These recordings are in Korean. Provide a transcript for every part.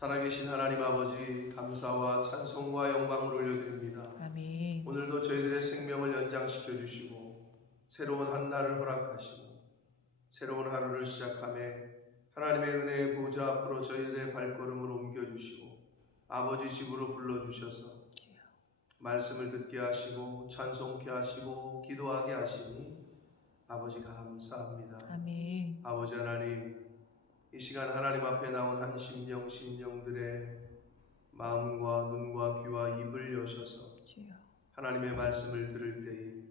살아계신 하나님 아버지, 감사와 찬송과 영광을 올려드립니다. 아멘. 오늘도 저희들의 생명을 연장시켜 주시고 새로운 한 날을 허락하시고 새로운 하루를 시작하며 하나님의 은혜의 보좌 앞으로 저희들의 발걸음을 옮겨주시고 아버지 집으로 불러주셔서 말씀을 듣게 하시고 찬송케 하시고 기도하게 하시니 아버지 감사합니다. 아멘. 아버지 하나님, 이 시간 하나님 앞에 나온 한 심령들의 마음과 눈과 귀와 입을 여셔서 주여. 하나님의 말씀을 들을 때에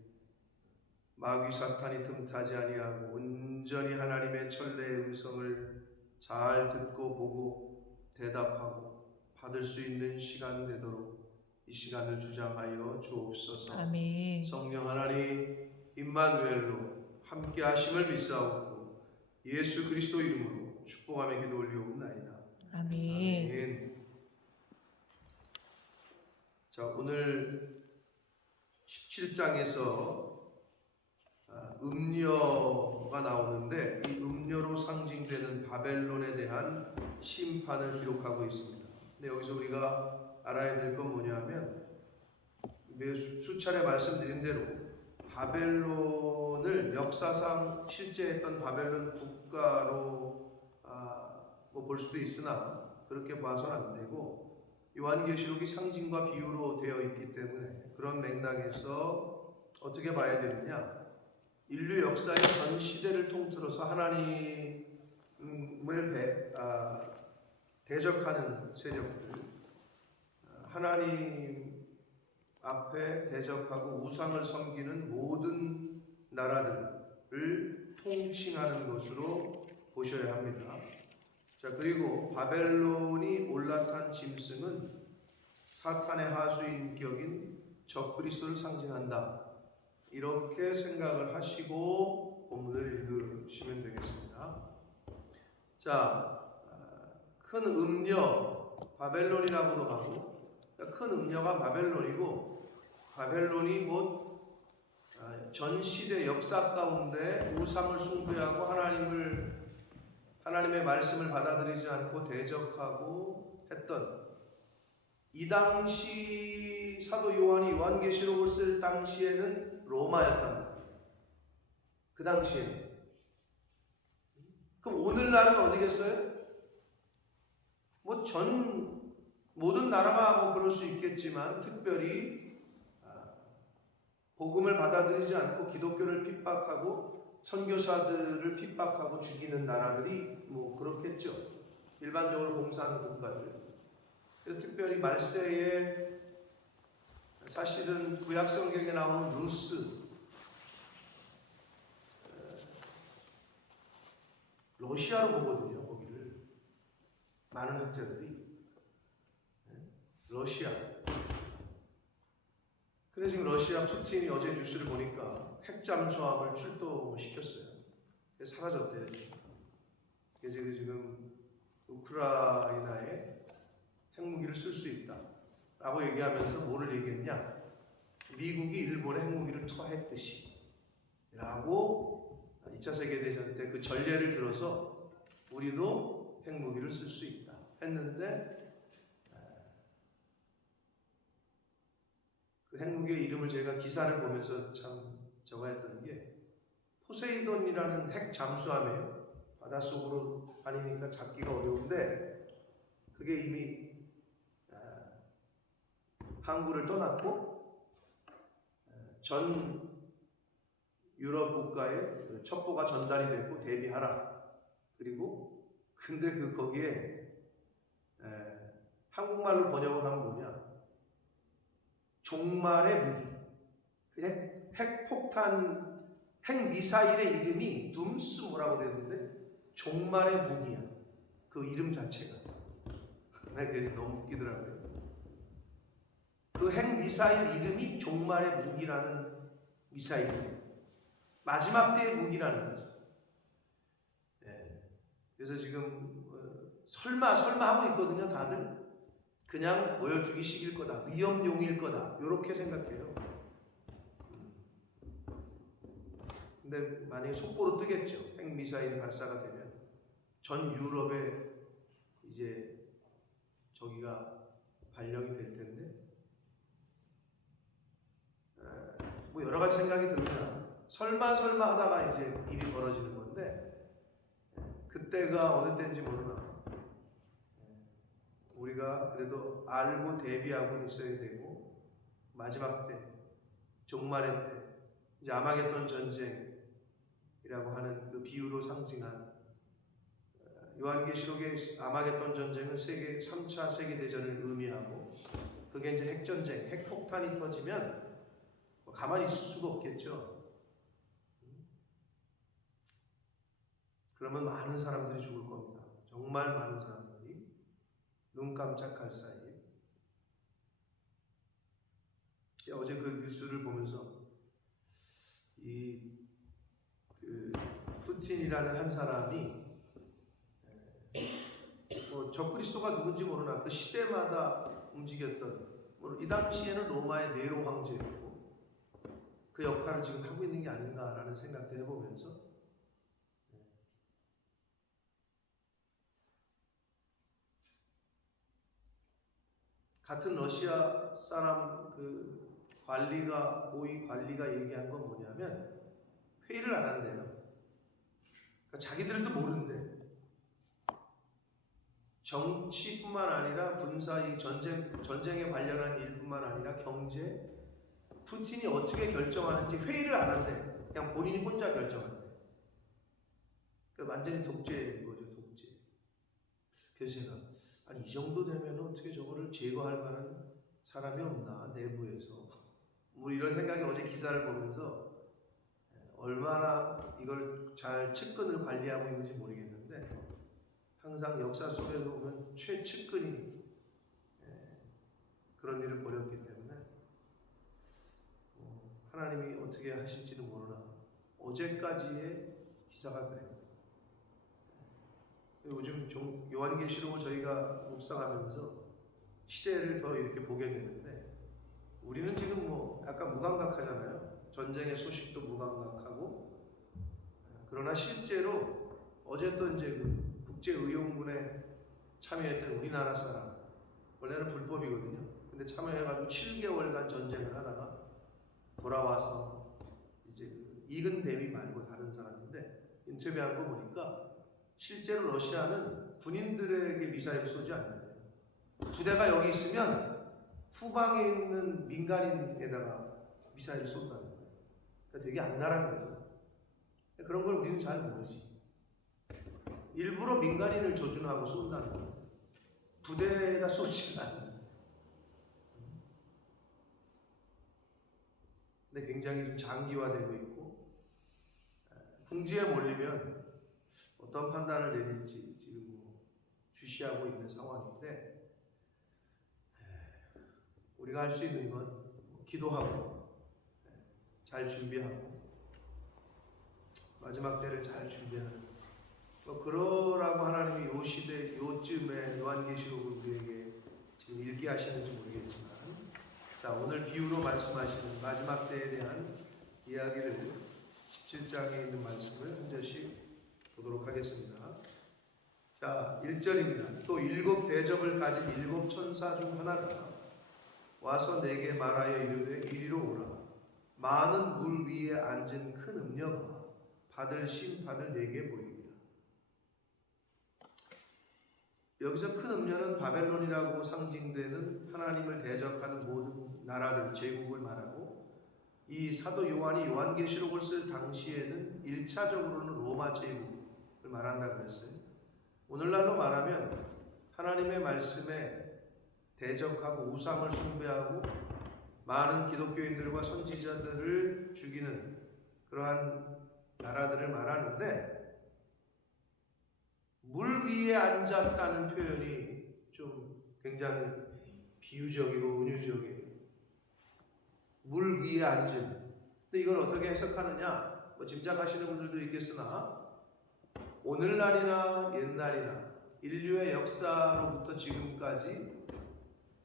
마귀 사탄이 틈타지 아니하고 온전히 하나님의 천례의 음성을 잘 듣고 보고 대답하고 받을 수 있는 시간 되도록 이 시간을 주장하여 주옵소서. 아멘. 성령 하나님 임마누엘로 함께 하심을 믿사옵고 예수 그리스도 이름으로 축복하며 기도 올리옵나이다. 아멘. 아멘. 자, 오늘 17장에서 음녀가 나오는데 이 음녀로 상징되는 바벨론에 대한 심판을 기록하고 있습니다. 근데 여기서 우리가 알아야 될 건 뭐냐면 수차례 말씀드린 대로 바벨론을 역사상 실제 했던 바벨론 국가로 볼 수도 있으나 그렇게 봐서는 안 되고 요한계시록이 상징과 비유로 되어 있기 때문에 그런 맥락에서 어떻게 봐야 되느냐, 인류 역사의 전 시대를 통틀어서 하나님을 대적하는 세력들, 하나님 앞에 대적하고 우상을 섬기는 모든 나라들을 통칭하는 것으로 보셔야 합니다. 자, 그리고 바벨론이 올라탄 짐승은 사탄의 하수인격인 적그리스도를 상징한다. 이렇게 생각을 하시고 본문을 읽으시면 되겠습니다. 자, 큰 음녀, 바벨론이라고도 하고, 큰 음녀가 바벨론이고, 바벨론이 곧 전 시대 역사 가운데 우상을 숭배하고 하나님의 말씀을 받아들이지 않고 대적하고 했던, 이 당시 사도 요한이 요한계시록을 쓸 당시에는 로마였단 말이에요. 그 당시에는. 그럼 오늘날은 어디겠어요? 모든 나라가 그럴 수 있겠지만 특별히 복음을 받아들이지 않고 기독교를 핍박하고 선교사들을 핍박하고 죽이는 나라들이 그렇겠죠. 일반적으로 봉사하는 국가들. 그래서 특별히 말세에 사실은 구약 성경에 나오는 루스, 러시아로 보거든요. 거기를 많은 학자들이 러시아. 근데 지금 러시아 푸틴이 어제 뉴스를 보니까 핵 잠수함을 출동시켰어요. 사라졌대요. 그래서 지금 우크라이나에 핵무기를 쓸 수 있다 라고 얘기하면서 뭐를 얘기했냐, 미국이 일본에 핵무기를 투하했듯이 라고 2차 세계대전 때 그 전례를 들어서 우리도 핵무기를 쓸 수 있다 했는데, 그 핵무기의 이름을 제가 기사를 보면서 참 적어했던 게 포세이돈이라는 핵 잠수함이에요. 바닷속으로 다니니까 잡기가 어려운데 그게 이미 항구를 떠났고 전 유럽 국가에 첩보가 전달이 됐고 대비하라. 그리고 근데 거기에 한국말로 번역을 하면 뭐냐, 종말의 무기. 핵폭탄, 핵미사일의 이름이 둠스 뭐라고 되는데 종말의 무기야. 그 이름 자체가. 그래서 너무 웃기더라고요. 그 핵미사일 이름이 종말의 무기라는 미사일이에요. 마지막 때의 무기라는 거죠. 그래서 지금 설마 하고 있거든요, 다들. 그냥 보여주기식일 거다, 위험용일 거다, 이렇게 생각해요. 근데 만약에 속보로 뜨겠죠. 핵미사일 발사가 되면 전 유럽에 이제 저기가 발령이 될 텐데 뭐 여러 가지 생각이 듭니다. 설마 하다가 이제 일이 벌어지는 건데 그때가 어느 때인지 모르나 우리가 그래도 알고 대비하고 있어야 되고 마지막 때 종말의 때 이제 아마겟돈 전쟁이라고 하는 그 비유로 상징한 요한계시록의 아마겟돈 전쟁은 3차 세계대전을 의미하고 그게 이제 핵전쟁, 핵폭탄이 터지면 가만히 있을 수가 없겠죠. 그러면 많은 사람들이 죽을 겁니다. 정말 많은 사람들이 눈 깜짝할 사이에. 어제 그 뉴스를 보면서 푸틴이라는 한 사람이 뭐 적그리스도가 누군지 모르나 그 시대마다 움직였던 이 당시에는 로마의 네로 황제였고 그 역할을 지금 하고 있는 게 아닌가라는 생각도 해보면서 같은 러시아 사람 그 고위 관리가 얘기한 건 뭐냐면 회의를 안 한대요. 그러니까 자기들도 모르는데 정치뿐만 아니라 군사 전쟁에 관련한 일뿐만 아니라 경제 푸틴이 어떻게 결정하는지 회의를 안 한대. 그냥 본인이 혼자 결정한대. 그러니까 완전히 독재인 거죠, 독재. 그래서 제가 아니 이 정도 되면 어떻게 저거를 제거할 만한 사람이 없나 내부에서 뭐 이런 생각이 어제 기사를 보면서 얼마나 이걸 잘 측근을 관리하고 있는지 모르겠는데 항상 역사 속에서 보면 최측근이 그런 일을 벌였기 때문에 하나님이 어떻게 하실지는 모르나 어제까지의 기사가 그래요. 요즘 요한계시록을 저희가 묵상하면서 시대를 더 이렇게 보게 되는데 우리는 지금 뭐 약간 무감각하잖아요. 전쟁의 소식도 무감각하고 그러나 실제로 어제 또 이제 그 국제의용군에 참여했던 우리나라 사람 원래는 불법이거든요. 근데 참여해가지고 7개월간 전쟁을 하다가 돌아와서 이제 이근대위 말고 다른 사람인데 인터뷰한 거 보니까 실제로 러시아는 군인들에게 미사일을 쏘지 않는데요. 부대가 여기 있으면 후방에 있는 민간인에다가 미사일을 쏜다는 거예요. 그러니까 되게 안달한 거죠. 그런 걸 우리는 잘 모르지. 일부러 민간인을 조준하고 쏜다는 거예요. 부대에다 쏘지 않는. 근데 굉장히 지금 장기화되고 있고 궁지에 몰리면 어떤 판단을 내릴지 지금 뭐 주시하고 있는 상황인데 우리가 할 수 있는 건 기도하고 잘 준비하고 마지막 때를 잘 준비하는 그러라고 하나님이 요 시대 요쯤에 요한계시록을 우리에게 지금 읽게 하시는지 모르겠지만 자 오늘 비유로 말씀하시는 마지막 때에 대한 이야기를 17장에 있는 말씀을 한 절씩 보도록 하겠습니다. 자 1절입니다. 또 7 대접을 가진 7 천사 중 하나가 와서 내게 말하여 이르되 이리로 오라. 많은 물 위에 앉은 큰 음녀가 받을 심판을 내게 보이리라. 여기서 큰 음녀는 바벨론이라고 상징되는 하나님을 대적하는 모든 나라들, 제국을 말하고 이 사도 요한이 요한계시록을 쓸 당시에는 1차적으로는 로마 제국을 말한다 그랬어요. 오늘날로 말하면 하나님의 말씀에 대적하고 우상을 숭배하고 많은 기독교인들과 선지자들을 죽이는 그러한 나라들을 말하는데 물 위에 앉았다는 표현이 좀 굉장히 비유적이고 은유적이에요. 물 위에 앉은. 근데 이걸 어떻게 해석하느냐? 뭐 짐작하시는 분들도 있겠으나 오늘날이나 옛날이나 인류의 역사로부터 지금까지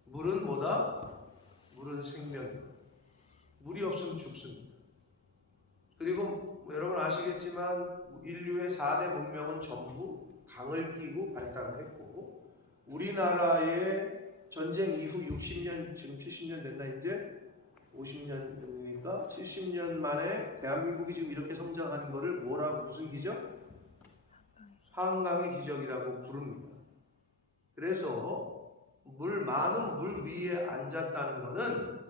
물은 뭐다? 물은 생명이다. 물이 없으면 죽습니다. 그리고 여러분 아시겠지만 인류의 4대 문명은 전부 강을 끼고 발달을 했고 우리나라의 전쟁 이후 60년, 지금 70년 됐나 이제? 50년 되니까 70년 만에 대한민국이 지금 이렇게 성장하는 거를 뭐라고, 무슨 기적? 한강의 기적이라고 부릅니다. 그래서 많은 물 위에 앉았다는 거는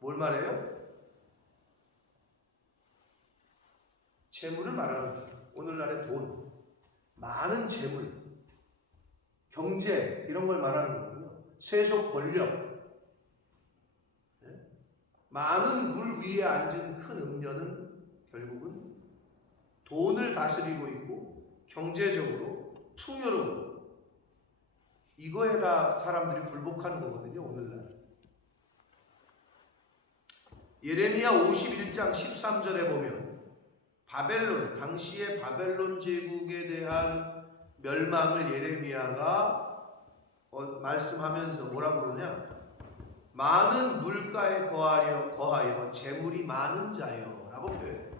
뭘 말해요? 재물을 말하는 거예요. 오늘날의 돈, 많은 재물, 경제 이런 걸 말하는 거거든요. 세속 권력, 많은 물 위에 앉은 큰 음녀는 결국은 돈을 다스리고 있고 경제적으로 풍요로운, 이거에다 사람들이 굴복하는 거거든요. 오늘날 예레미야 51장 13절에 보면 바벨론, 당시의 바벨론 제국에 대한 멸망을 예레미야가 말씀하면서 뭐라고 그러냐? 많은 물가에 거하여 재물이 많은 자여 라고 표현해요.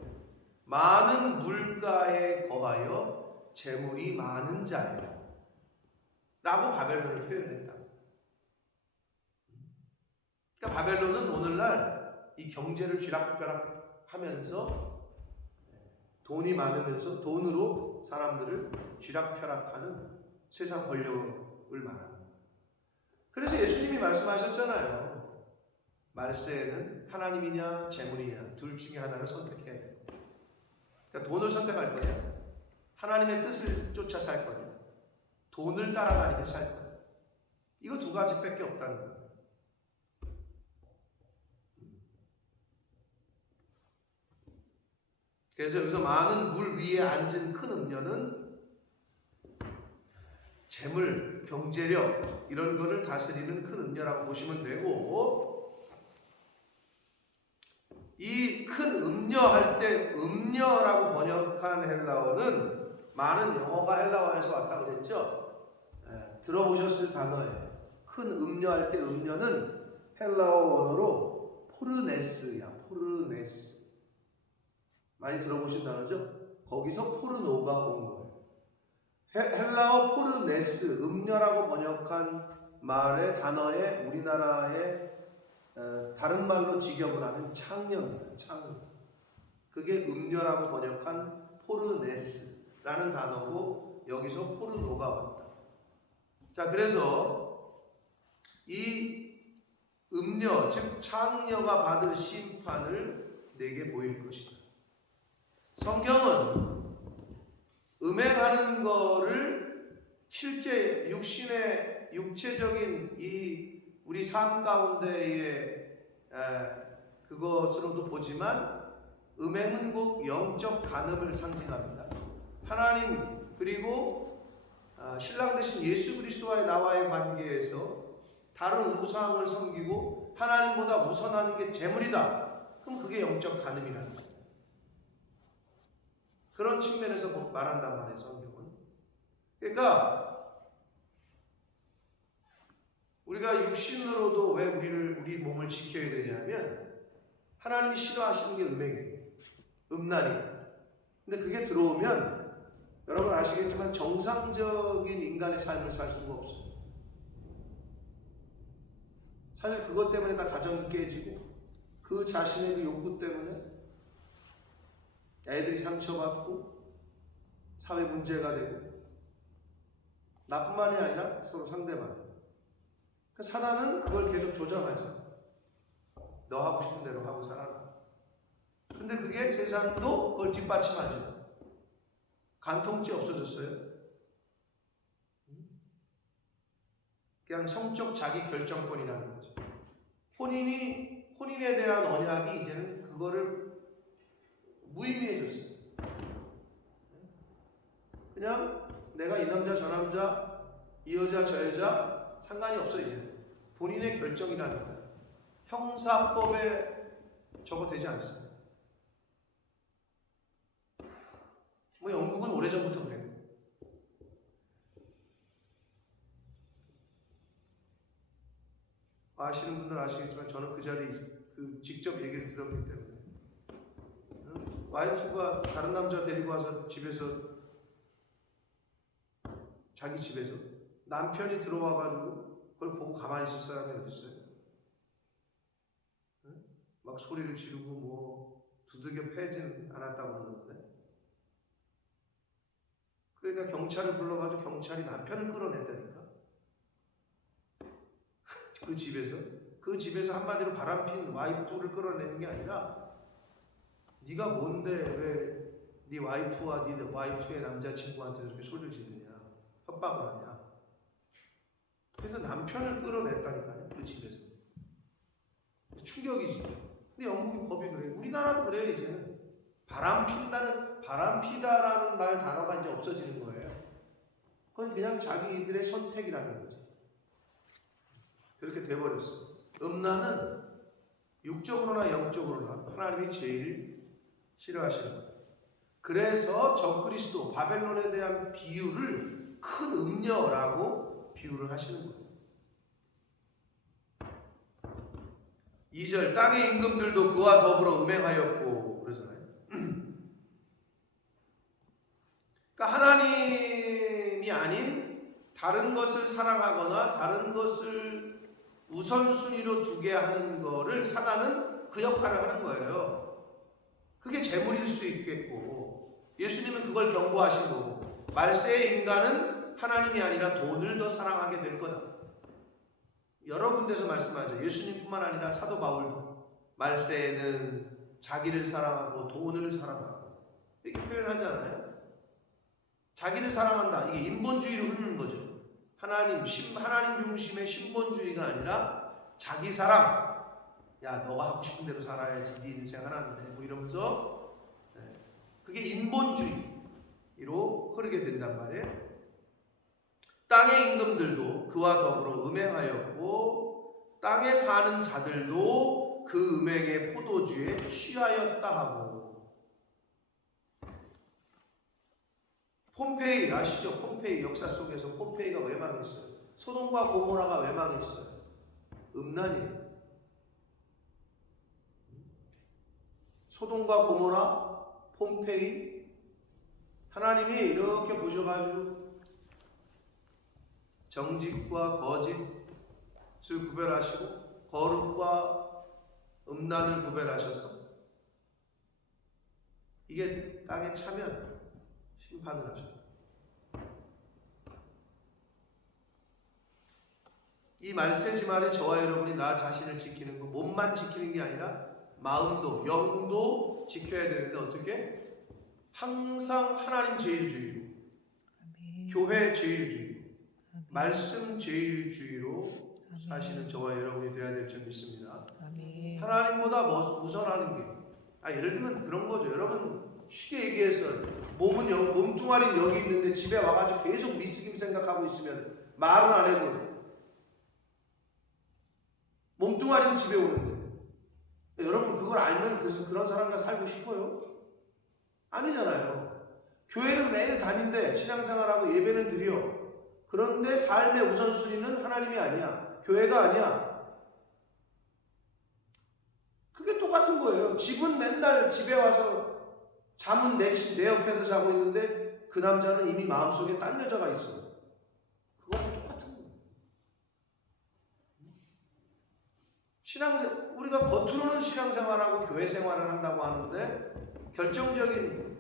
많은 물가에 거하여 재물이 많은 자여 라고 바벨론을 표현했다. 그러니까 바벨론은 오늘날 이 경제를 쥐락펴락하면서 돈이 많으면서 돈으로 사람들을 쥐락펴락하는 세상 권력을 말합니다. 그래서 예수님이 말씀하셨잖아요. 말세에는 하나님이냐 재물이냐 둘 중에 하나를 선택해야 돼요. 그러니까 돈을 선택할 거냐, 하나님의 뜻을 쫓아 살 거냐, 돈을 따라다니며 살 거냐. 이거 두 가지밖에 없다는 거예요. 그래서 여기서 많은 물 위에 앉은 큰 음녀는 재물, 경제력 이런 거를 다스리는 큰 음녀라고 보시면 되고, 이 큰 음녀 할 때 음녀라고 번역한 헬라어는 많은 영어가 헬라어에서 왔다고 그랬죠. 들어보셨을 단어예요. 큰 음녀 할 때 음녀는 헬라어 언어로 포르네스야. 포르네스. 많이 들어보신 단어죠? 거기서 포르노가 온 거예요. 헬라어 포르네스, 음녀라고 번역한 말의 단어에 우리나라의 다른 말로 직역을 하면 창녀입니다. 창녀. 그게 음녀라고 번역한 포르네스라는 단어고 여기서 포르노가 왔다. 자, 그래서 이 음녀, 즉 창녀가 받을 심판을 내게 보일 것이다. 성경은 음행하는 거를 실제 육체적인 이 우리 삶 가운데의 그것으로도 보지만, 음행은 곧 영적 간음을 상징합니다. 하나님 그리고 신랑 되신 예수 그리스도와의 나와의 관계에서 다른 우상을 섬기고 하나님보다 우선하는 게 재물이다. 그럼 그게 영적 간음이라는 거예요. 그런 측면에서 말한단 말이에요, 성경은. 그러니까 우리가 육신으로도 왜 우리 몸을 지켜야 되냐면, 하나님이 싫어하시는 게 음행이에요. 음란이에요. 근데 그게 들어오면 여러분 아시겠지만 정상적인 인간의 삶을 살 수가 없어요. 사실 그것 때문에 다 가정이 깨지고, 그 자신의 그 욕구 때문에 애들이 상처받고 사회 문제가 되고, 나뿐만이 아니라 서로 상대방. 그 사단은 그걸 계속 조정하죠. 너 하고 싶은 대로 하고 살아라. 근데 그게 세상도 그걸 뒷받침하죠. 간통죄 없어졌어요. 그냥 성적 자기 결정권이라는 거죠. 혼인에 대한 언약이 이제는 그거를 무의미해졌어요. 그냥 내가 이 남자 저 남자, 이 여자 저 여자 상관이 없어. 이제 본인의 결정이라는 거예요. 형사법에 저거 되지 않습니다. 뭐 영국은 오래전부터 그래요. 아시는 분들 아시겠지만 저는 그 자리에 직접 얘기를 들었기 때문에, 와이프가 다른 남자 데리고 와서 집에서, 자기 집에서 남편이 들어와가지고 그걸 보고 가만히 있을 사람이 어디 있어요? 응? 막 소리를 지르고 뭐 두들겨 패진 않았다고 그러는데. 그러니까 경찰을 불러가지고 경찰이 남편을 끌어냈다니까. 그 집에서 한마디로 바람핀 와이프를 끌어내는 게 아니라 네가 뭔데 왜 네 와이프와 네 와이프의 남자친구한테 그렇게 소리를 지르냐, 협박을 하냐. 그래서 남편을 끌어냈다니까요, 그 집에서. 충격이지. 근데 영국의 법이 그래. 우리나라도 그래요. 이제는 바람피다라는 말 단어가 이제 없어지는 거예요. 그건 그냥 자기들의 선택이라는 거지. 그렇게 돼버렸어. 음란은 육적으로나 영적으로나 하나님이 제일 싫어하시는 거예요. 그래서 적그리스도 바벨론에 대한 비유를 큰 음녀라고 비유를 하시는 거예요. 2절 땅의 임금들도 그와 더불어 음행하였고 그러잖아요. 그러니까 하나님이 아닌 다른 것을 사랑하거나 다른 것을 우선순위로 두게 하는 거를 사단은 그 역할을 하는 거예요. 그게 재물일 수 있겠고 예수님은 그걸 경고하신 거고 말세의 인간은 하나님이 아니라 돈을 더 사랑하게 될 거다. 여러 군데서 말씀하죠. 예수님뿐만 아니라 사도 바울도 말세에는 자기를 사랑하고 돈을 사랑하고 이렇게 표현하잖아요. 자기를 사랑한다. 이게 인본주의로 흐르는 거죠. 하나님 중심의 신본주의가 아니라 자기 사랑. 야, 너가 하고 싶은 대로 살아야지. 네 인생 하나인데. 뭐 이러면서 그게 인본주의로 흐르게 된단 말이에요. 땅의 임금들도 그와 더불어 음행하였고 땅에 사는 자들도 그 음행의 포도주에 취하였다 하고. 폼페이 아시죠? 폼페이 역사 속에서 폼페이가 왜 망했어요? 소돔과 고모라가 왜 망했어요? 음란이에요. 소돔과 고모라, 폼페이, 하나님이 이렇게 보셔가지고 정직과 거짓을 구별하시고 거룩과 음란을 구별하셔서 이게 땅에 차면 심판을 하셔요. 이 말세지만에 저와 여러분이 나 자신을 지키는 거, 몸만 지키는 게 아니라 마음도 영도 지켜야 되는데 어떻게? 항상 하나님 제일주의로, 교회 제일주의, 말씀 제일주의로 사시는 저와 여러분이 되어야 될 줄 믿습니다. 하나님보다 우선하는 게, 예를 들면 그런 거죠. 여러분 쉽게 얘기해서 몸뚱아리는 여기 있는데 집에 와가지고 계속 미스김 생각하고 있으면 말은 안 해도 몸뚱아리는 집에 오는데 여러분 그걸 알면 그런 사람과 살고 싶어요? 아니잖아요. 교회는 매일 다닌대, 신앙생활하고 예배는 드려. 그런데 삶의 우선순위는 하나님이 아니야, 교회가 아니야. 그게 똑같은 거예요. 집은 맨날 집에 와서 잠은 내 옆에서 자고 있는데 그 남자는 이미 마음속에 딴 여자가 있어. 그거랑 똑같은 거예요. 우리가 겉으로는 신앙생활하고 교회 생활을 한다고 하는데 결정적인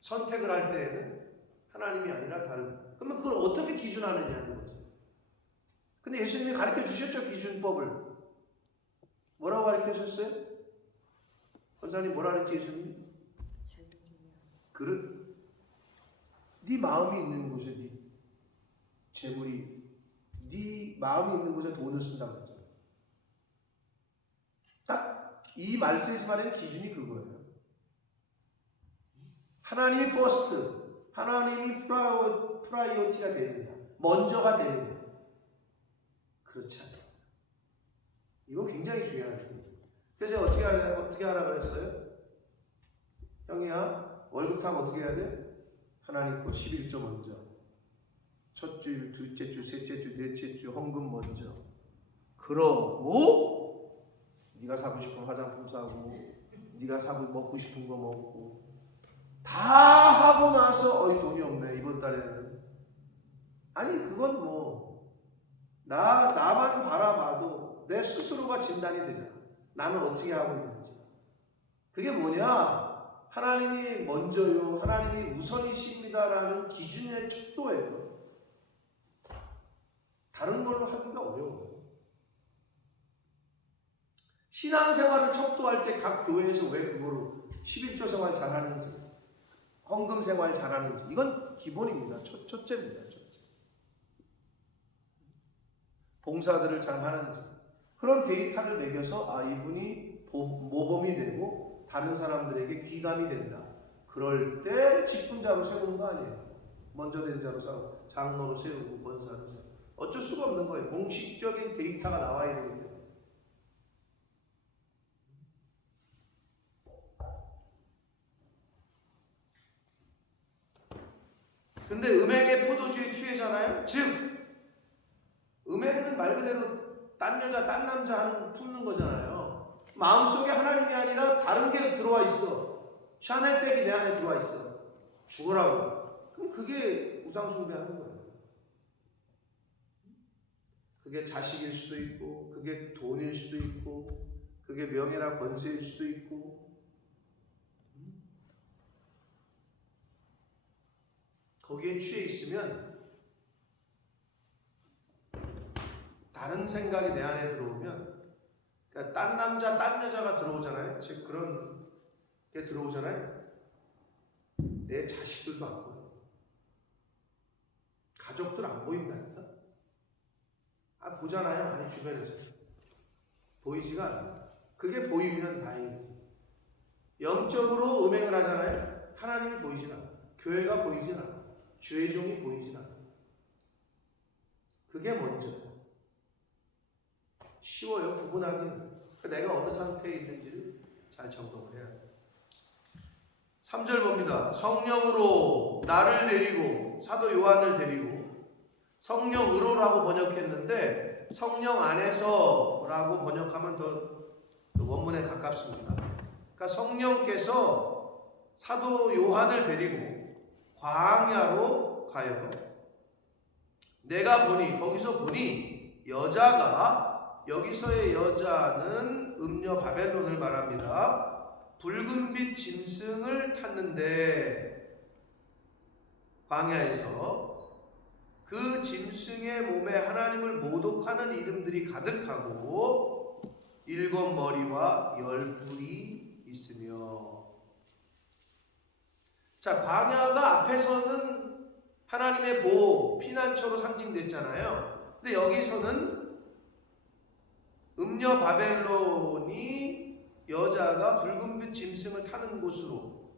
선택을 할 때에는 하나님이 아니라 다른. 그러면 그걸 어떻게 기준하느냐는 거죠. 근데 예수님이 가르쳐 주셨죠, 기준법을. 뭐라고 가르쳐 주셨어요? 권사님 뭐라 그랬지, 예수님? 네 마음이 있는 곳에 네 재물이, 네 마음이 있는 곳에 돈을 쓴다고 했죠. 딱 이 말씀에서 기준이 그거예요. 하나님이 퍼스트, 하나님이 프라이어티가 되느냐, 먼저가 되느냐. 그렇지 않아요. 이건 굉장히 중요한 거예요. 그래서 어떻게 하라 그랬어요? 형이야, 월급 타면 어떻게 해야 돼? 하나님 거 11조 먼저, 첫 주, 둘째 주, 셋째 주, 넷째 주 헌금 먼저. 그러고 네가 사고 싶은 화장품 사고, 네가 먹고 싶은 거 먹고 다 하고 나서 돈이 없네 이번 달에는. 아니 그건 나만 바라봐도 내 스스로가 진단이 되잖아. 나는 어떻게 하고 있는지. 그게 뭐냐? 하나님이 먼저요, 하나님이 우선이십니다라는 기준의 척도예요. 다른 걸로 하기가 어려워요. 신앙생활을 척도할 때 각 교회에서 왜 그거로 11조 생활 잘하는지, 헌금 생활 잘하는지, 이건 기본입니다. 첫째입니다. 첫째. 봉사들을 잘하는지, 그런 데이터를 매겨서 이분이 모범이 되고 다른 사람들에게 귀감이 된다. 그럴 때 직분자로 세우는 거 아니에요. 먼저 된 자로 세우고 장로로 세우고 권사로 세우고 어쩔 수가 없는 거예요. 공식적인 데이터가 나와야 되기 때문에. 근데 음행의 포도주에 취해잖아요. 즉 음행은 말 그대로 딴 여자 딴 남자 품는 거잖아요. 마음속에 하나님이 아니라 다른 게 들어와 있어. 샤넬백이 내 안에 들어와 있어. 죽으라고. 그럼 그게 우상숭배하는 거예요. 그게 자식일 수도 있고, 그게 돈일 수도 있고, 그게 명예나 권세일 수도 있고. 거기에 취해 있으면 다른 생각이 내 안에 들어오면, 그러니까 딴 남자, 딴 여자가 들어오잖아요. 즉 그런 게 들어오잖아요. 내 자식들도 안 보여. 가족들 안 보인다니까. 보잖아요. 아니 주변에서 보이지가 않아요. 그게 보이면 다행이에요. 영적으로 음행을 하잖아요. 하나님이 보이진 않아. 교회가 보이진 않아. 주의 종이 보이진 않아. 그게 먼저. 쉬워요. 구분하기는. 내가 어느 상태에 있는지를 잘 점검을 해야 돼요. 3절 봅니다. 성령으로 나를 데리고, 사도 요한을 데리고, 성령으로라고 번역했는데 성령 안에서라고 번역하면 더 원문에 가깝습니다. 그러니까 성령께서 사도 요한을 데리고 광야로 가요. 내가 보니, 거기서 보니 여자가, 여기서의 여자는 음녀 바벨론을 말합니다. 붉은빛 짐승을 탔는데, 광야에서 그 짐승의 몸에 하나님을 모독하는 이름들이 가득하고 7 머리와 10 뿔이 있으며. 자, 광야가 앞에서는 하나님의 보호, 피난처로 상징됐잖아요. 근데 여기서는 음녀 바벨론이 여자가 붉은빛 짐승을 타는 곳으로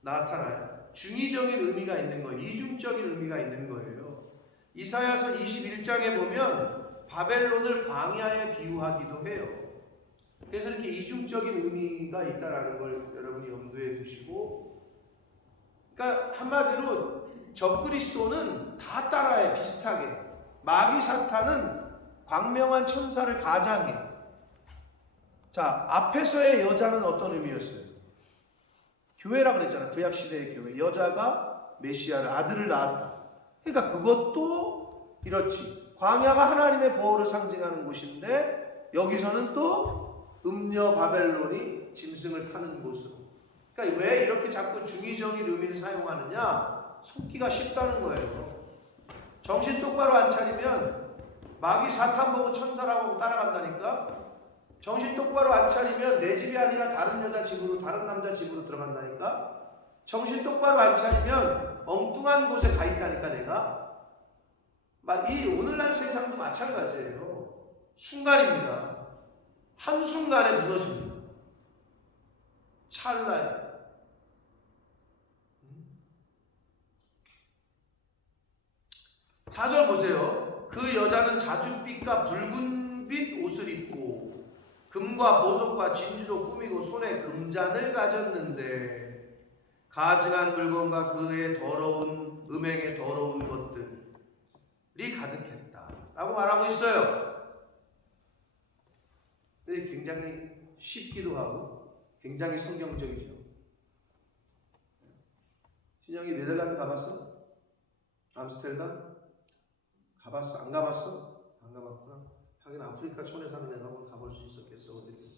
나타나요. 중의적인 의미가 있는 거예요. 이중적인 의미가 있는 거예요. 이사야서 21장에 보면 바벨론을 광야에 비유하기도 해요. 그래서 이렇게 이중적인 의미가 있다는 걸 여러분이 염두에 두시고, 그러니까 한마디로 적그리스도는 다 따라해. 비슷하게. 마귀 사탄은 광명한 천사를 가장해. 자, 앞에서의 여자는 어떤 의미였어요? 교회라 그랬잖아요. 구약시대의 교회. 여자가 메시아를, 아들을 낳았다. 그러니까 그것도 이렇지. 광야가 하나님의 보호를 상징하는 곳인데 여기서는 또 음녀 바벨론이 짐승을 타는 곳으로. 그러니까 왜 이렇게 자꾸 중의적인 의미를 사용하느냐? 속기가 쉽다는 거예요. 정신 똑바로 안 차리면 마귀 사탄 보고 천사라고 따라간다니까. 정신 똑바로 안 차리면 내 집이 아니라 다른 여자 집으로, 다른 남자 집으로 들어간다니까. 정신 똑바로 안 차리면 엉뚱한 곳에 가 있다니까. 내가 이 오늘날 세상도 마찬가지예요. 순간입니다. 한순간에 무너집니다. 찰나에. 4절 보세요. 그 여자는 자줏빛과 붉은빛 옷을 입고 금과 보석과 진주로 꾸미고 손에 금잔을 가졌는데 가증한 물건과 그의 더러운 음행의 더러운 것들이 가득했다 라고 말하고 있어요. 근데 굉장히 쉽기도 하고 굉장히 성경적이죠. 신영이 네덜란드 가봤어? 암스테르담? 가봤어? 안 가봤어? 안 가봤구나. 하긴 아프리카 촌에 사는 애가 한번 가볼 수 있었겠어 어디.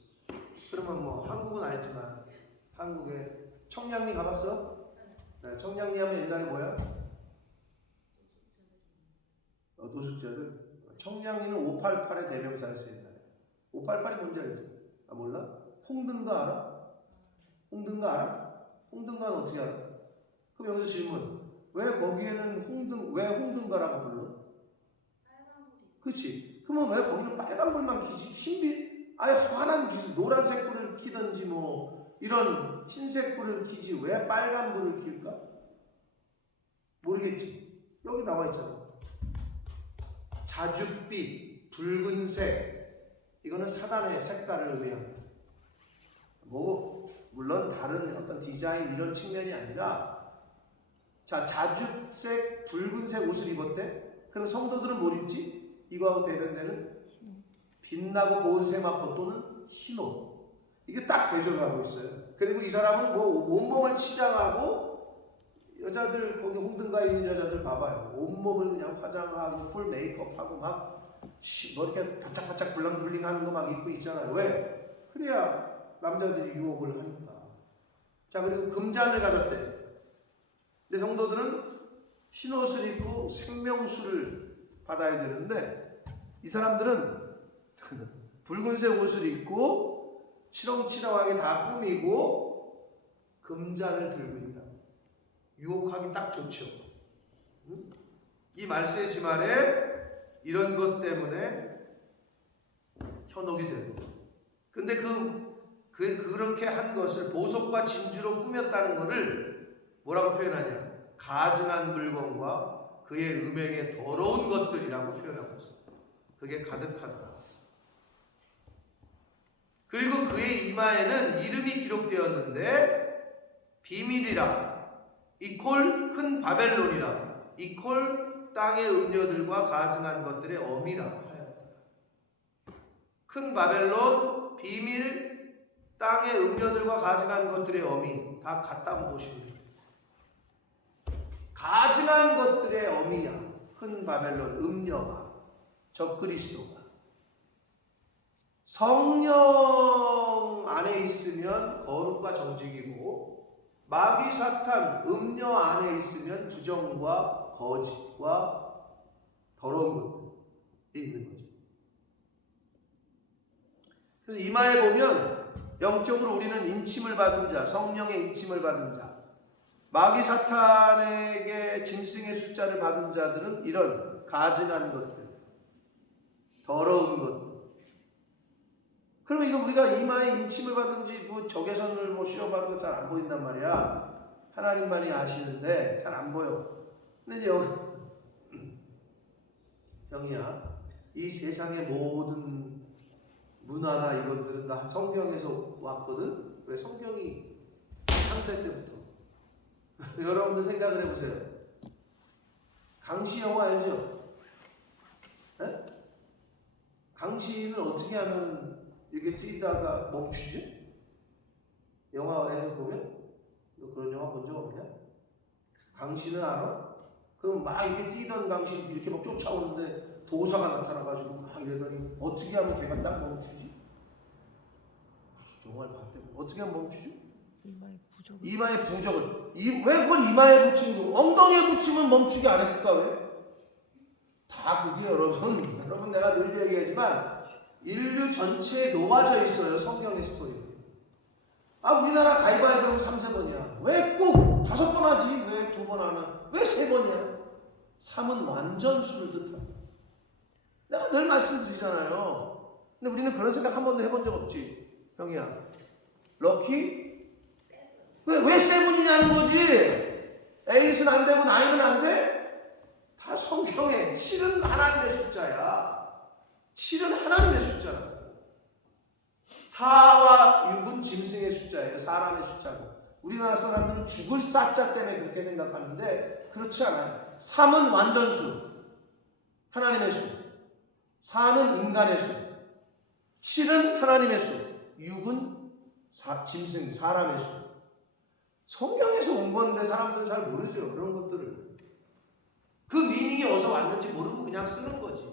그러면 뭐 한국은 알지만 한국에 청량리 가봤어? 네, 청량리 하면 옛날에 뭐야? 노숙자들. 청량리는 588의 대명사였어 옛날에. 588이 뭔지 알지? 아 몰라? 홍등가 알아? 홍등가 알아? 홍등가는 어떻게 알아? 그럼 여기서 질문. 왜 거기에는 왜 홍등가라고 불러? 그렇지. 그러면 왜 거기는 빨간 불만 켜지? 아예 환한 빛, 노란색 불을 켜든지 뭐 이런 흰색 불을 켜지 왜 빨간 불을 켤까? 모르겠지. 여기 나와 있잖아. 자줏빛, 붉은색, 이거는 사단의 색깔을 의미합니다. 뭐 물론 다른 어떤 디자인 이런 측면이 아니라, 자 자줏색, 붉은색 옷을 입었대. 그럼 성도들은 뭘 입지? 이거하고 대변되는 빛나고 고운 세마포 또는 흰옷. 이게 딱 대조하고 있어요. 그리고 이 사람은 뭐 온몸을 치장하고, 여자들 거기 홍등가에 있는 여자들 봐봐요. 온몸을 그냥 화장하고 풀 메이크업하고 막 뭐 이렇게 바짝바짝 블랑블링하는 거 막 입고 있잖아요. 왜? 그래야 남자들이 유혹을 하니까. 자 그리고 금잔을 가졌대. 근데 성도들은 흰옷을 입고 생명수를 받아야 되는데 이 사람들은 붉은색 옷을 입고 치렁치렁하게 다 꾸미고 금잔을 들고 있다. 유혹하기 딱 좋죠. 이 말세의 지말에 이런 것 때문에 현혹이 되는 거예요. 근데 그렇게 한 것을 보석과 진주로 꾸몄다는 것을 뭐라고 표현하냐? 가증한 물건과 그의 음행의 더러운 것들이라고 표현하고 있어요. 그게 가득하더라. 그리고 그의 이마에는 이름이 기록되었는데 비밀이라 이콜 큰 바벨론이라 이콜 땅의 음료들과 가증한 것들의 어미라 하였다. 큰 바벨론, 비밀, 땅의 음료들과 가증한 것들의 어미 다 같다고 보시면 돼요. 가증한 것들의 어미야. 큰 바벨론, 음녀가, 적그리스도가. 성령 안에 있으면 거룩과 정직이고 마귀 사탄 음녀 안에 있으면 부정과 거짓과 더러운 것들이 있는 거죠. 그래서 이마에 보면 영적으로 우리는 인침을 받은 자, 성령의 인침을 받은 자, 마귀 사탄에게 짐승의 숫자를 받은 자들은 이런 가증한 것들, 더러운 것들. 그러면 이거 우리가 이마에 인침을 받은지 뭐 적외선을 뭐 씌워봐도 잘 안 보인단 말이야. 하나님만이 아시는데 잘 안 보여. 근데 이제 형이야, 이 세상의 모든 문화나 이것들은 다 성경에서 왔거든. 왜? 성경이 창세 때부터. 여러분들 생각을 해보세요. 강시 영화 알죠? 네? 강시는 어떻게 하면 이렇게 뛰다가 멈추지? 영화에서 보면? 너 그런 영화 본 적 없냐? 강시는 알아? 그럼 막 이렇게 뛰던 강시 이렇게 막 쫓아오는데 도사가 나타나가지고 막 이러더니 어떻게 하면 걔가 딱 멈추지? 영화를 봤대. 어떻게 하면 멈추지? 이마에 부적을. 왜 그걸 이마에 붙이는 거? 엉덩이에 붙이면 멈추지 않았을까? 왜? 다 그게 여러분 내가 늘 얘기하지만 인류 전체에 놓아져 있어요. 성경의 스토리. 아 우리나라 가위바위보 3-4번이야. 왜 꼭 5번 하지? 왜 2번 하나? 왜 3번이야? 3은 완전수를 뜻합니다. 내가 늘 말씀드리잖아요. 근데 우리는 그런 생각 한 번도 해본 적 없지. 형이야. 럭키? 왜 7이냐는 거지. 8은 안 되고 9은 안 돼? 다 성경에 7은 하나님의 숫자야. 7은 하나님의 숫자라고. 4와 6은 짐승의 숫자예요. 사람의 숫자고. 우리나라 사람들은 죽을 사자 때문에 그렇게 생각하는데 그렇지 않아요. 3은 완전수. 하나님의 수. 4는 인간의 수. 7은 하나님의 수. 6은 짐승, 사람의 수. 성경에서 온 건데 사람들은 잘 모르죠. 그런 것들을. 그 미닝이 어디서 왔는지 모르고 그냥 쓰는 거지.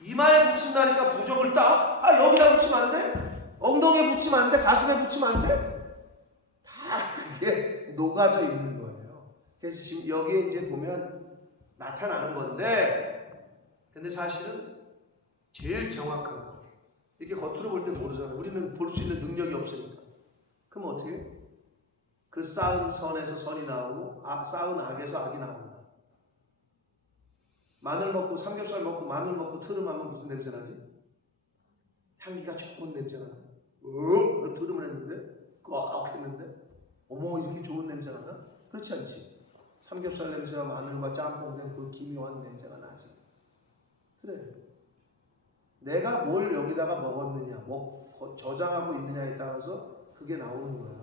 이마에 붙인다니까 부적을 딱, 여기다 붙이면 안 돼? 엉덩이에 붙이면 안 돼? 가슴에 붙이면 안 돼? 다 그게 녹아져 있는 거예요. 그래서 지금 여기에 이제 보면 나타나는 건데, 근데 사실은 제일 정확한 거. 이렇게 겉으로 볼 때 모르잖아요. 우리는 볼 수 있는 능력이 없으니까. 그럼 어떻게 해? 그 쌓은 선에서 선이 나오고 쌓은 악에서 악이 나온다. 마늘 먹고 삼겹살 먹고 마늘 먹고 트름하면 무슨 냄새 나지? 향기가 좋은 냄새가 나. 트름을 했는데 꽉 했는데 어머 이렇게 좋은 냄새가 나? 그렇지 않지? 삼겹살 냄새와 마늘과 짬뽕된 그 기묘한 냄새가 나지. 그래. 내가 뭘 여기다가 먹었느냐, 저장하고 있느냐에 따라서 그게 나오는 거야.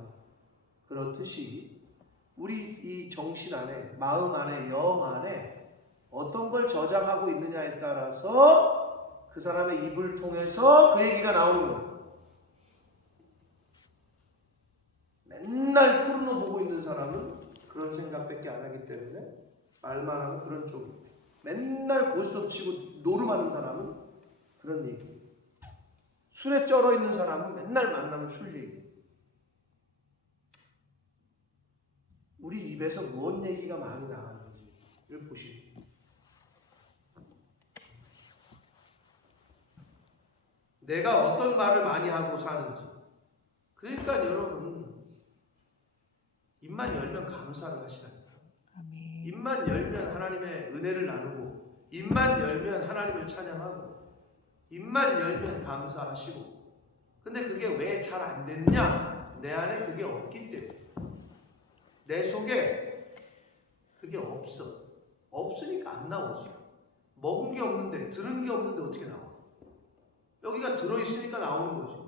그렇듯이 우리 이 정신 안에, 마음 안에, 영 안에 어떤 걸 저장하고 있느냐에 따라서 그 사람의 입을 통해서 그 얘기가 나오는 거예요. 맨날 포르노 보고 있는 사람은 그런 생각밖에 안 하기 때문에 말만 하면 그런 쪽이. 맨날 고스톱 치고 노름하는 사람은 그런 얘기. 술에 쩔어 있는 사람은 맨날 만나면 술 얘기. 우리 입에서 무슨 얘기가 많이 나가는지를 보시고. 내가 어떤 말을 많이 하고 사는지. 그러니까 여러분 입만 열면 감사를 하시라니까. 아멘. 입만 열면 하나님의 은혜를 나누고, 입만 열면 하나님을 찬양하고, 입만 열면 감사하시고. 근데 그게 왜 잘 안 되느냐? 내 안에 그게 없기 때문에. 내 속에 그게 없어. 없으니까 안 나오지. 먹은 게 없는데, 들은 게 없는데 어떻게 나와? 여기가 들어있으니까 나오는 거지.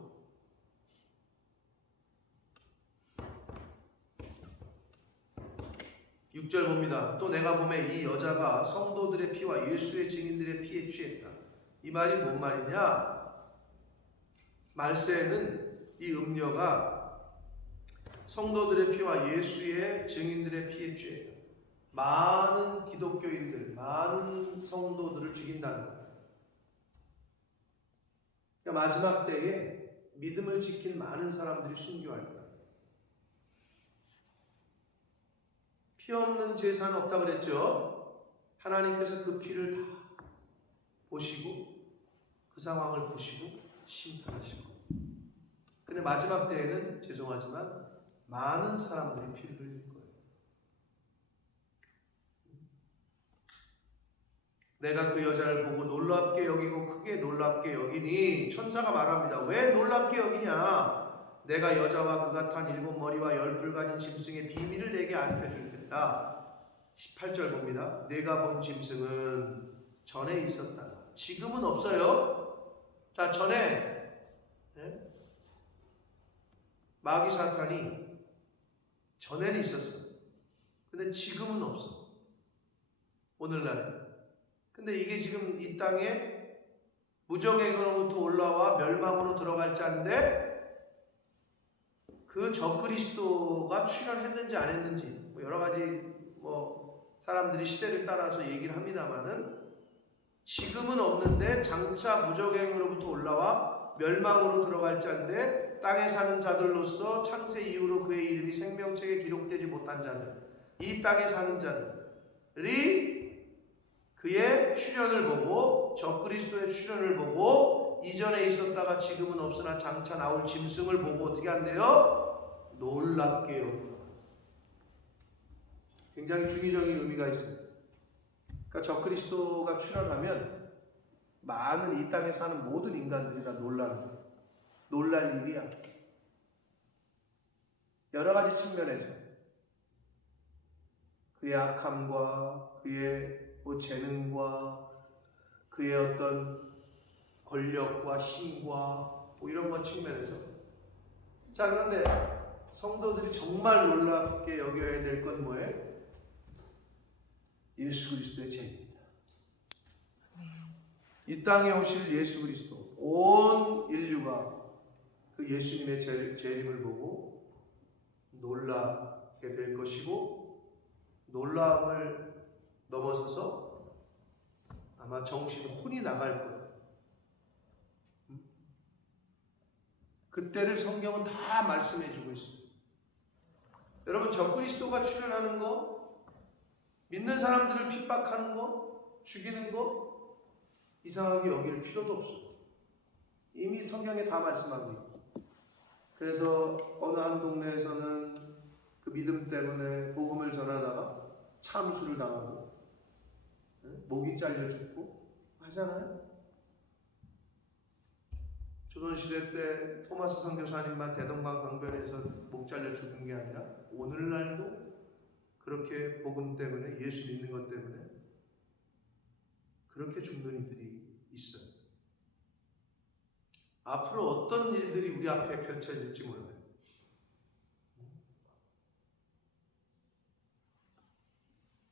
육 절 봅니다. 또 내가 보매 이 여자가 성도들의 피와 예수의 증인들의 피에 취했다. 이 말이 뭔 말이냐? 말세에는 이 음녀가 성도들의 피와 예수의 증인들의 피에 취했다. 많은 기독교인들, 많은 성도들을 죽인다는 거예요. 그러니까 마지막 때에 믿음을 지킨 많은 사람들이 순교할 거예요. 피 없는 제사는 없다 그랬죠? 하나님께서 그 피를 다 보시고 그 상황을 보시고 심판하시고. 근데 마지막 때에는 죄송하지만 많은 사람들이 피를 흘릴 거예요. 내가 그 여자를 보고 놀랍게 여기고 크게 놀랍게 여기니, 천사가 말합니다. 왜 놀랍게 여기냐? 내가 여자와 그 같은 7머리와 10뿔 가진 짐승의 비밀을 내게 알려주겠다. 18절 봅니다. 내가 본 짐승은 전에 있었다. 지금은 없어요. 자, 전에 마귀 사탄이 전에는 있었어. 근데 지금은 없어. 오늘날에. 근데 이게 지금 이 땅에 무정액으로부터 올라와 멸망으로 들어갈 자인데, 그 적그리스도가 출현했는지 안 했는지 여러 가지 사람들이 시대를 따라서 얘기를 합니다만은, 지금은 없는데 장차 무적행으로부터 올라와 멸망으로 들어갈 자인데, 땅에 사는 자들로서 창세 이후로 그의 이름이 생명책에 기록되지 못한 자들, 이 땅에 사는 자들이 그의 출현을 보고, 적그리스도의 출현을 보고, 이전에 있었다가 지금은 없으나 장차 나올 짐승을 보고 어떻게 한대요? 놀랍게 여긴다. 굉장히 중의적인 의미가 있어요. 그러니까 적그리스도가 출현하면 많은 이 땅에 사는 모든 인간들이 다 놀라는 거예요. 놀랄 일이야. 여러 가지 측면에서 그의 악함과 그의 재능과 그의 어떤 권력과 힘과 이런 것 측면에서. 자, 그런데 성도들이 정말 놀랍게 여겨야 될 건 뭐예요? 예수 그리스도의 재림입니다. 이 땅에 오실 예수 그리스도, 온 인류가 그 예수님의 재림을 보고 놀라게 될 것이고, 놀라움을 넘어서서 아마 정신 혼이 나갈 거예요. 그때를 성경은 다 말씀해 주고 있어요. 여러분, 적그리스도가 출현하는 거, 믿는 사람들을 핍박하는 거, 죽이는 거 이상하게 여길 필요도 없어요. 이미 성경에 다 말씀하고 있고. 그래서 어느 한 동네에서는 그 믿음 때문에 복음을 전하다가 참수를 당하고 목이 잘려 죽고 하잖아요. 조선시대 때 토마스 선교사님만 대동강 강변에서 목 잘려 죽은 게 아니라 오늘날도 그렇게 복음 때문에, 예수 믿는 것 때문에 그렇게 죽는 이들이 있어요. 앞으로 어떤 일들이 우리 앞에 펼쳐질지 몰라요.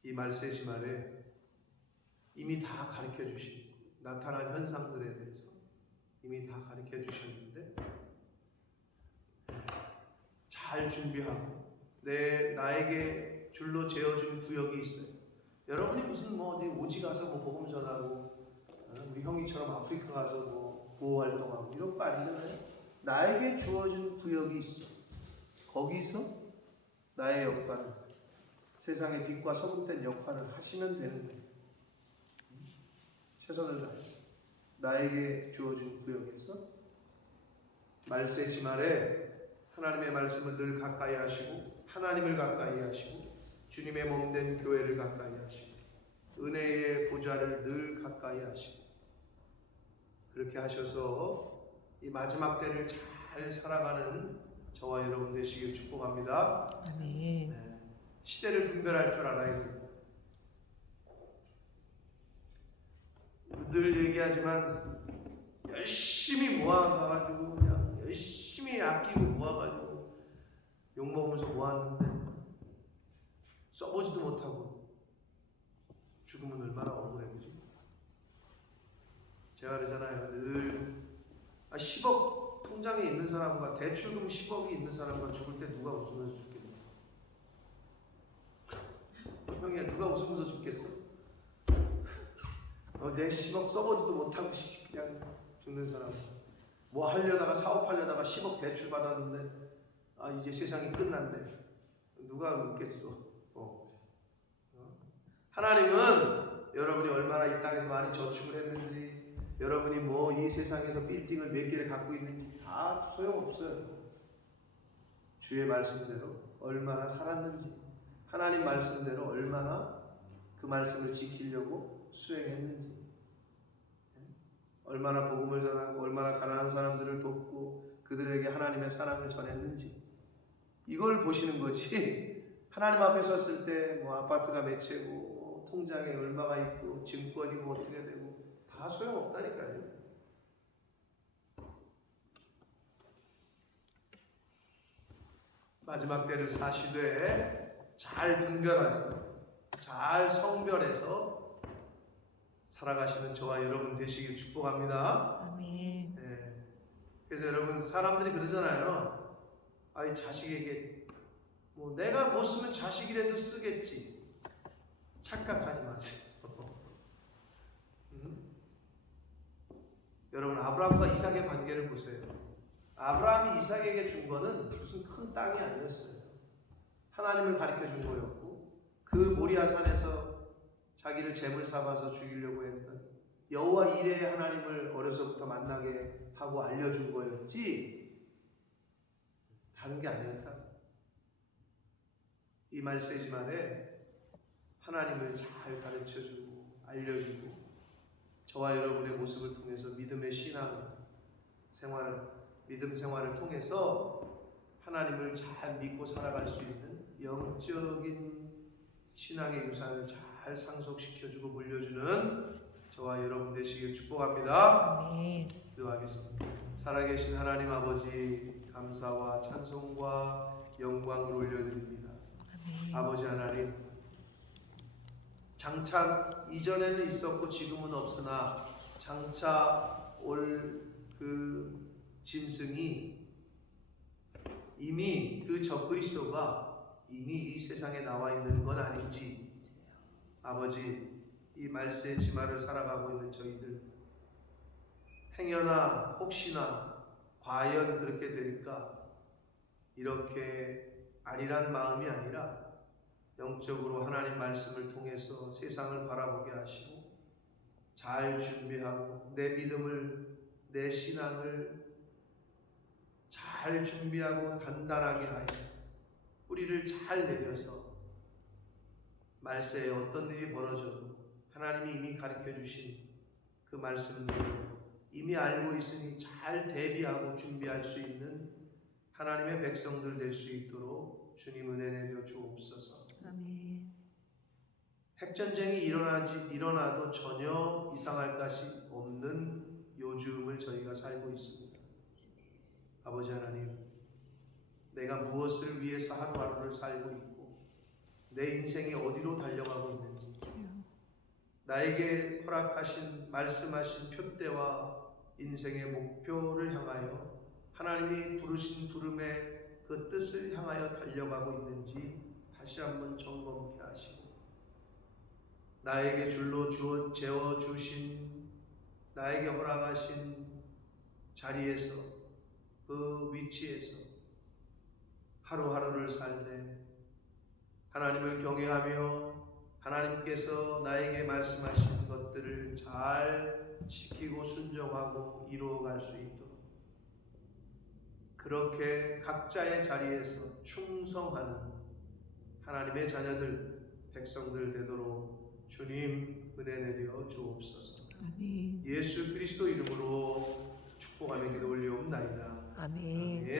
이 말세지 말에 이미 다 가르쳐 주신 나타난 현상들에 대해서 이미 다 가르쳐 주셨는데 잘 준비하고 나에게 줄로 재어준 구역이 있어요. 여러분이 무슨 뭐 어디 오지 가서 뭐 복음 전하고 우리 형이처럼 아프리카 가서 뭐 구호 활동하고 이런 거 아니잖아요. 나에게 주어진 구역이 있어. 거기서 나의 역할을, 세상의 빛과 소금된 역할을 하시면 되는 거예요. 최선을 다해서 나에게 주어진 구역에서 말세지 말에 하나님의 말씀을 늘 가까이 하시고 하나님을 가까이 하시고 주님의 몸된 교회를 가까이 하시고 은혜의 보좌를 늘 가까이 하시고 그렇게 하셔서 이 마지막 때를 잘 살아가는 저와 여러분 되시길 축복합니다. 아멘. 네. 시대를 분별할 줄 알아야 됩니다. 늘 얘기하지만 열심히 모아가지고 그냥 열심히 아끼고 모아가지고 욕먹으면서 모았는데 써보지도 못하고 죽으면 얼마나 억울해, 그죠? 제가 그러잖아요. 늘 10억 통장에 있는 사람과 대출금 10억이 있는 사람과 죽을 때 누가 웃으면서 죽겠냐? 형이야, 누가 웃으면서 죽겠어? 내 10억 써보지도 못하고 그냥 죽는 사람. 뭐 하려다가 사업하려다가 10억 대출 받았는데 이제 세상이 끝난대. 누가 웃겠어? 하나님은 여러분이 얼마나 이 땅에서 많이 저축을 했는지, 여러분이 뭐 이 세상에서 빌딩을 몇 개를 갖고 있는지 다 소용없어요. 주의 말씀대로 얼마나 살았는지, 하나님 말씀대로 얼마나 그 말씀을 지키려고 수행했는지, 얼마나 복음을 전하고 얼마나 가난한 사람들을 돕고 그들에게 하나님의 사랑을 전했는지, 이걸 보시는 거지. 하나님 앞에 섰을 때 뭐 아파트가 몇 채고 통장에 얼마가 있고 증권이 뭐 어떻게 되고 다 소용없다니까요. 마지막 때를 사시되 잘 분별해서, 잘 성별해서 살아가시는 저와 여러분 되시길 축복합니다. 아멘. 네. 그래서 여러분, 사람들이 그러잖아요. 이 자식에게 뭐 내가 못 쓰면 자식이라도 쓰겠지. 착각하지 마세요. 여러분, 아브라함과 이삭의 관계를 보세요. 아브라함이 이삭에게 준 거는 무슨 큰 땅이 아니었어요. 하나님을 가르쳐 준 거였고, 그 모리아산에서 자기를 제물 삼아서 죽이려고 했던 여호와 이레의 하나님을 어려서부터 만나게 하고 알려준 거였지 다른 게 아니었다. 이 말세지 말에 하나님을 잘 가르쳐주고 알려주고 저와 여러분의 모습을 통해서 믿음의 신앙 생활을, 믿음 생활을 통해서 하나님을 잘 믿고 살아갈 수 있는 영적인 신앙의 유산을 잘 상속시켜주고 물려주는 저와 여러분 되시길 축복합니다. 아멘. 기도하겠습니다. 살아계신 하나님 아버지, 감사와 찬송과 영광을 올려드립니다. 아멘. 아버지 하나님, 장차 이전에는 있었고 지금은 없으나 장차 올 그 짐승이 이미 그 적그리스도가 이미 이 세상에 나와 있는 건 아닌지, 아버지, 이 말세 지마를 살아가고 있는 저희들 행여나 혹시나 과연 그렇게 될까, 이렇게 안일한 마음이 아니라 영적으로 하나님 말씀을 통해서 세상을 바라보게 하시고 잘 준비하고 내 믿음을, 내 신앙을 잘 준비하고 단단하게 하여 뿌리를 잘 내려서 말세에 어떤 일이 벌어져도 하나님이 이미 가르쳐 주신 그 말씀대로 이미 알고 있으니 잘 대비하고 준비할 수 있는 하나님의 백성들 될 수 있도록 주님 은혜 내려 주옵소서. 아멘. 핵전쟁이 일어나도 전혀 이상할 것이 없는 요즘을 저희가 살고 있습니다. 아버지 하나님, 내가 무엇을 위해서 하루하루를 살고 있고 내 인생이 어디로 달려가고 있는지, 나에게 허락하신 말씀하신 표대와 인생의 목표를 향하여 하나님이 부르신 부름의 그 뜻을 향하여 달려가고 있는지 다시 한번 점검케 하시고, 나에게 줄로 재워주신, 나에게 허락하신 자리에서, 그 위치에서 하루하루를 살되 하나님을 경외하며 하나님께서 나에게 말씀하신 것들을 잘 지키고 순종하고 이루어갈 수 있도록, 그렇게 각자의 자리에서 충성하는 하나님의 자녀들, 백성들 되도록 주님 은혜 내려 주옵소서. 아멘. 예수 그리스도 이름으로 축복하며 기도 올리옵나이다. 아멘.